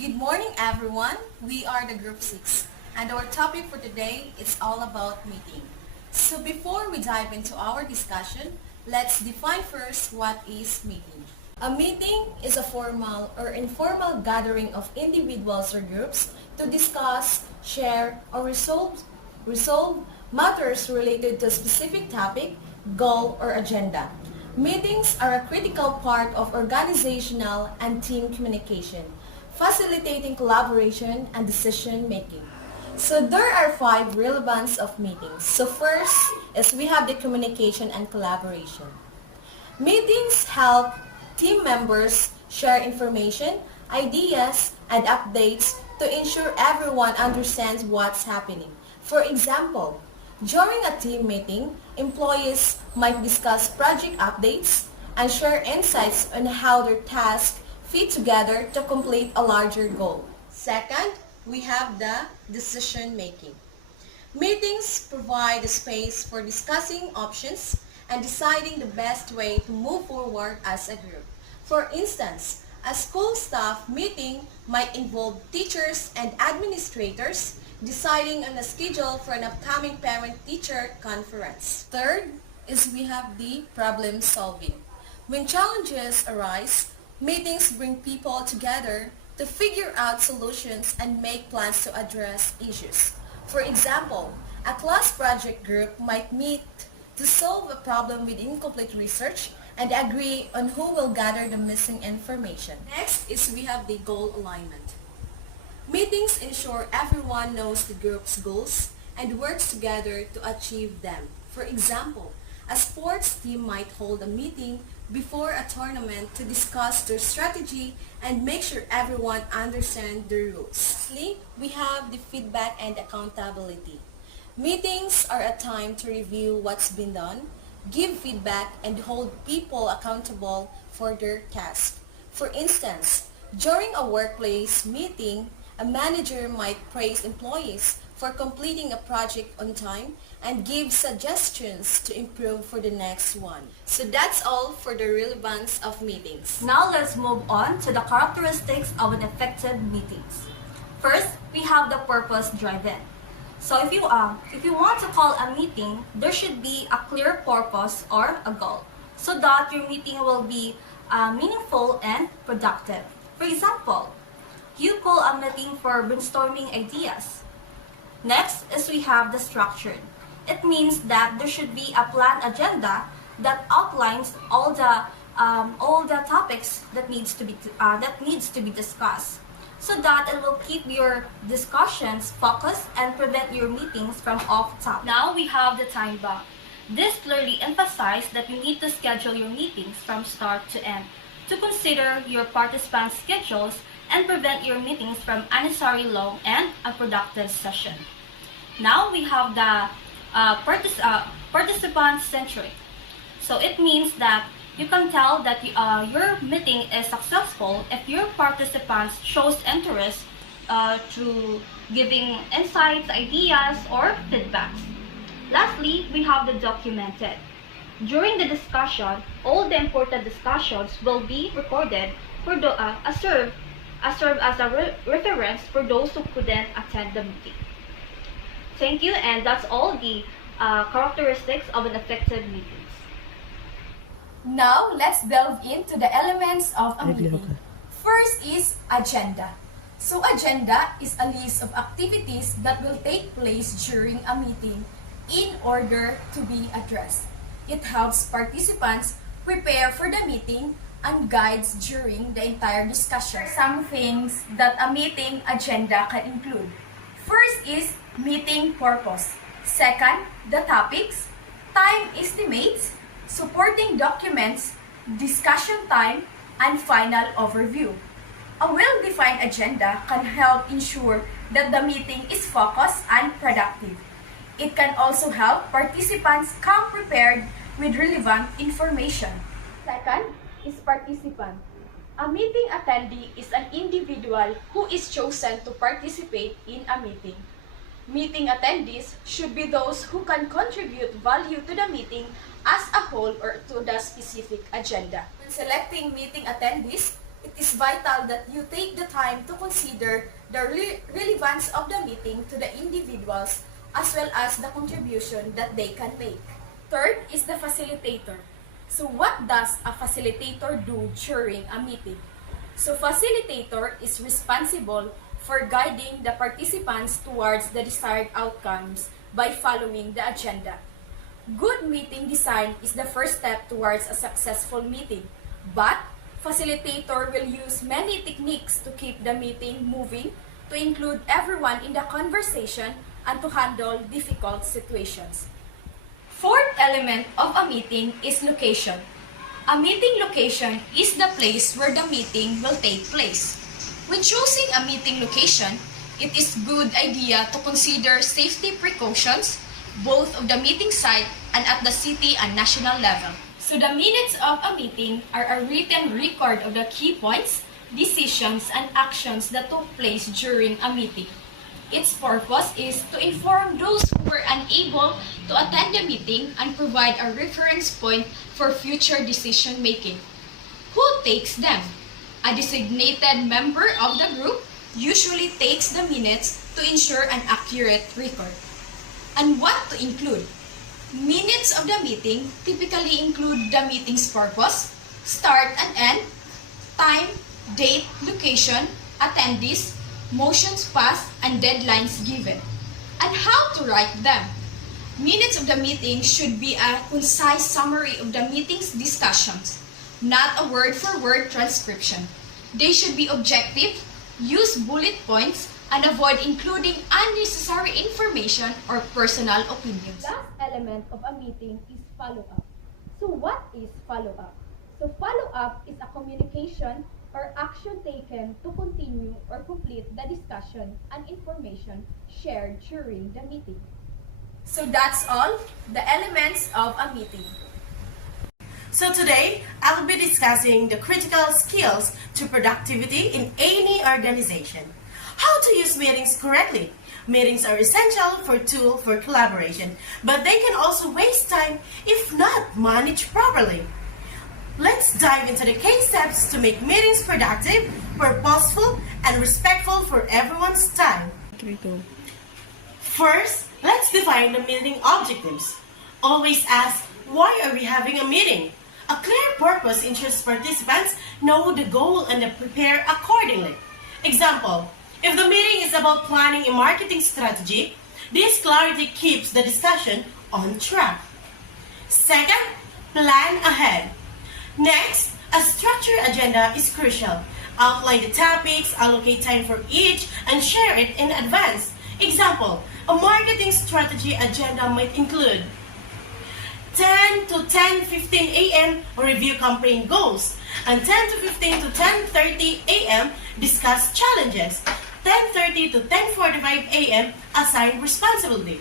Good morning, everyone. We are the Group 6, and our topic for today is all about meeting. So before we dive into our discussion, let's define first what is meeting. A meeting is a formal or informal gathering of individuals or groups to discuss, share, or resolve matters related to a specific topic, goal, or agenda. Meetings are a critical part of organizational and team communication, facilitating collaboration and decision making. So there are five relevance of meetings. So first is we have the communication and collaboration. Meetings help team members share information, ideas, and updates to ensure everyone understands what's happening. For example, during a team meeting, employees might discuss project updates and share insights on how their tasks fit together to complete a larger goal. Second, we have the decision making. Meetings provide a space for discussing options and deciding the best way to move forward as a group. For instance, a school staff meeting might involve teachers and administrators deciding on a schedule for an upcoming parent-teacher conference. Third is we have the problem solving. When challenges arise, meetings bring people together to figure out solutions and make plans to address issues. For example, a class project group might meet to solve a problem with incomplete research and agree on who will gather the missing information. Next is we have the goal alignment. Meetings ensure everyone knows the group's goals and works together to achieve them. For example, a sports team might hold a meeting before a tournament to discuss their strategy and make sure everyone understands the rules. Lastly, we have the feedback and accountability. Meetings are a time to review what's been done, give feedback, and hold people accountable for their task. For instance, during a workplace meeting, a manager might praise employees for completing a project on time and give suggestions to improve for the next one. So that's all for the relevance of meetings. Now let's move on to the characteristics of an effective meetings. First, we have the purpose driven. So if you want to call a meeting, there should be a clear purpose or a goal so that your meeting will be meaningful and productive. For example, you call a meeting for brainstorming ideas. Next is we have the structured. It means that there should be a planned agenda that outlines all the topics that needs to be discussed, so that it will keep your discussions focused and prevent your meetings from off topic. Now we have the time block. This clearly emphasizes that you need to schedule your meetings from start to end to consider your participants' schedules and prevent your meetings from unnecessarily long and unproductive session. Now we have the participant-centric. So it means that you can tell that your meeting is successful if your participants shows interest to giving insights, ideas, or feedbacks. Lastly, we have the documented. During the discussion, all the important discussions will be recorded for serve as a reference for those who couldn't attend the meeting. Thank you, and that's all the characteristics of an effective meeting. Now, let's delve into the elements of a meeting. First is agenda. So agenda is a list of activities that will take place during a meeting in order to be addressed. It helps participants prepare for the meeting and guides during the entire discussion. Some things that a meeting agenda can include. First is meeting purpose. Second, the topics, time estimates, supporting documents, discussion time, and final overview. A well-defined agenda can help ensure that the meeting is focused and productive. It can also help participants come prepared with relevant information. Second is participant. A meeting attendee is an individual who is chosen to participate in a meeting. Meeting attendees should be those who can contribute value to the meeting as a whole or to the specific agenda. When selecting meeting attendees, it is vital that you take the time to consider the relevance of the meeting to the individuals as well as the contribution that they can make. Third is the facilitator. So what does a facilitator do during a meeting? So facilitator is responsible for guiding the participants towards the desired outcomes by following the agenda. Good meeting design is the first step towards a successful meeting, but facilitator will use many techniques to keep the meeting moving, to include everyone in the conversation, and to handle difficult situations. Fourth element of a meeting is location. A meeting location is the place where the meeting will take place. When choosing a meeting location, it is good idea to consider safety precautions, both of the meeting site and at the city and national level. So the minutes of a meeting are a written record of the key points, decisions, and actions that took place during a meeting. Its purpose is to inform those who were unable to attend the meeting and provide a reference point for future decision making. Who takes them? A designated member of the group usually takes the minutes to ensure an accurate record. And what to include? Minutes of the meeting typically include the meeting's purpose, start and end, time, date, location, attendees, motions passed, and deadlines given, and how to write them. Minutes of the meeting should be a concise summary of the meeting's discussions, not a word-for-word transcription. They should be objective, use bullet points, and avoid including unnecessary information or personal opinions. Last element of a meeting is follow-up. So what is follow-up? So follow-up is a communication or action taken to continue or complete the discussion and information shared during the meeting. So that's all, the elements of a meeting. So today, I'll be discussing the critical skills to productivity in any organization. How to use meetings correctly. Meetings are essential tool for collaboration, but they can also waste time if not managed properly. Let's dive into the key steps to make meetings productive, purposeful, and respectful for everyone's time. First, let's define the meeting objectives. Always ask, why are we having a meeting? A clear purpose ensures participants know the goal and prepare accordingly. Example, if the meeting is about planning a marketing strategy, this clarity keeps the discussion on track. Second, plan ahead. Next, a structured agenda is crucial. Outline the topics, allocate time for each, and share it in advance. Example, a marketing strategy agenda might include 10 to 10:15 a.m. review campaign goals, and 10 to 15 to 10:30 a.m. discuss challenges, 10:30 to 10:45 a.m. assign responsibility.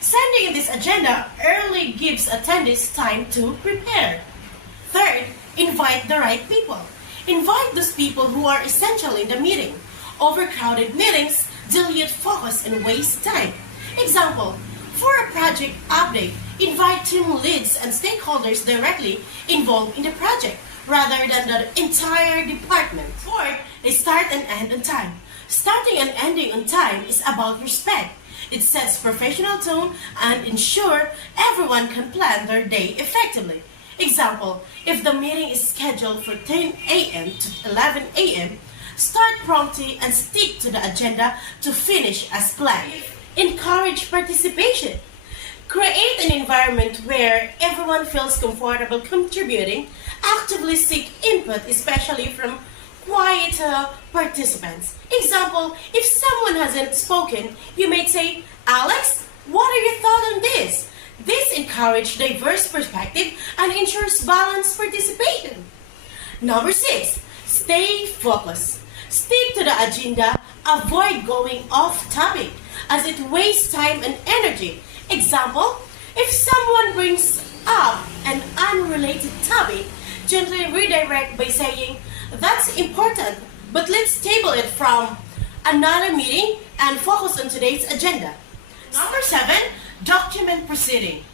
Sending this agenda early gives attendees time to prepare. Third, invite the right people. Invite those people who are essential in the meeting. Overcrowded meetings dilute focus and waste time. Example, for a project update, invite team leads and stakeholders directly involved in the project rather than the entire department. Fourth, they start and end on time. Starting and ending on time is about respect. It sets professional tone and ensure everyone can plan their day effectively. Example, if the meeting is scheduled for 10 a.m. to 11 a.m., start promptly and stick to the agenda to finish as planned. Encourage participation. Create an environment where everyone feels comfortable contributing. Actively seek input, especially from quiet participants. Example, if someone hasn't spoken, you may say, Alex, what are your thoughts on this? This encourages diverse perspective and ensures balanced participation. Number 6, stay focused. Stick to the agenda, avoid going off topic as it wastes time and energy. Example, if someone brings up an unrelated topic, gently redirect by saying, that's important, but let's table it from another meeting and focus on today's agenda. Number 7, document proceeding.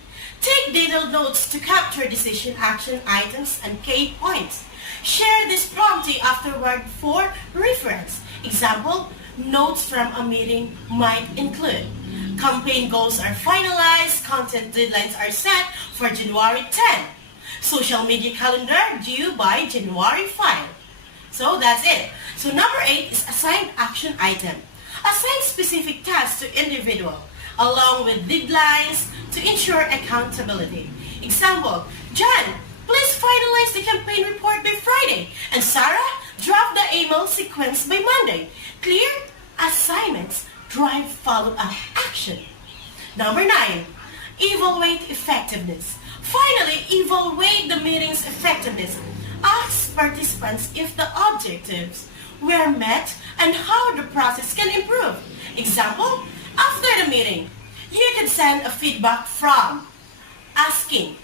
Take detailed notes to capture decision action items and key points. Share this promptly afterward for reference. Example, notes from a meeting might include: campaign goals are finalized, content deadlines are set for January 10. Social media calendar due by January 5. So that's it. So number 8 is assign action item. Assign specific tasks to individual along with deadlines to ensure accountability. Example, John, please finalize the campaign report by Friday, and Sarah, draft the email sequence by Monday. Clear assignments drive follow-up action. Number 9, evaluate effectiveness. Finally, evaluate the meeting's effectiveness. Ask participants if the objectives were met and how the process can improve. Example, after the meeting, you can send a feedback from asking,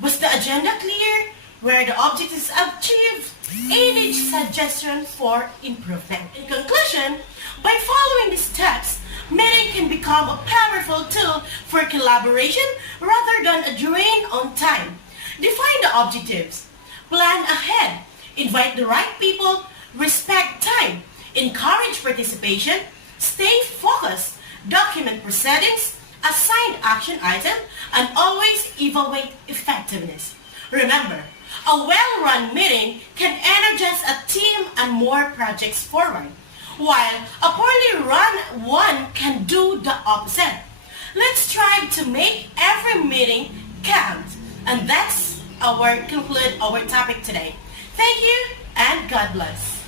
was the agenda clear? Were the objectives achieved? Any suggestion for improvement? In conclusion, by following these steps, meeting can become a powerful tool for collaboration rather than a drain on time. Define the objectives. Plan ahead. Invite the right people. Respect time. Encourage participation. Stay focused. Document proceedings. Assign action item. And always evaluate effectiveness. Remember, a well-run meeting can energize a team and more projects forward, while a poorly run one can do the opposite. Let's strive to make every meeting count. And that's conclude our topic today. Thank you and God bless.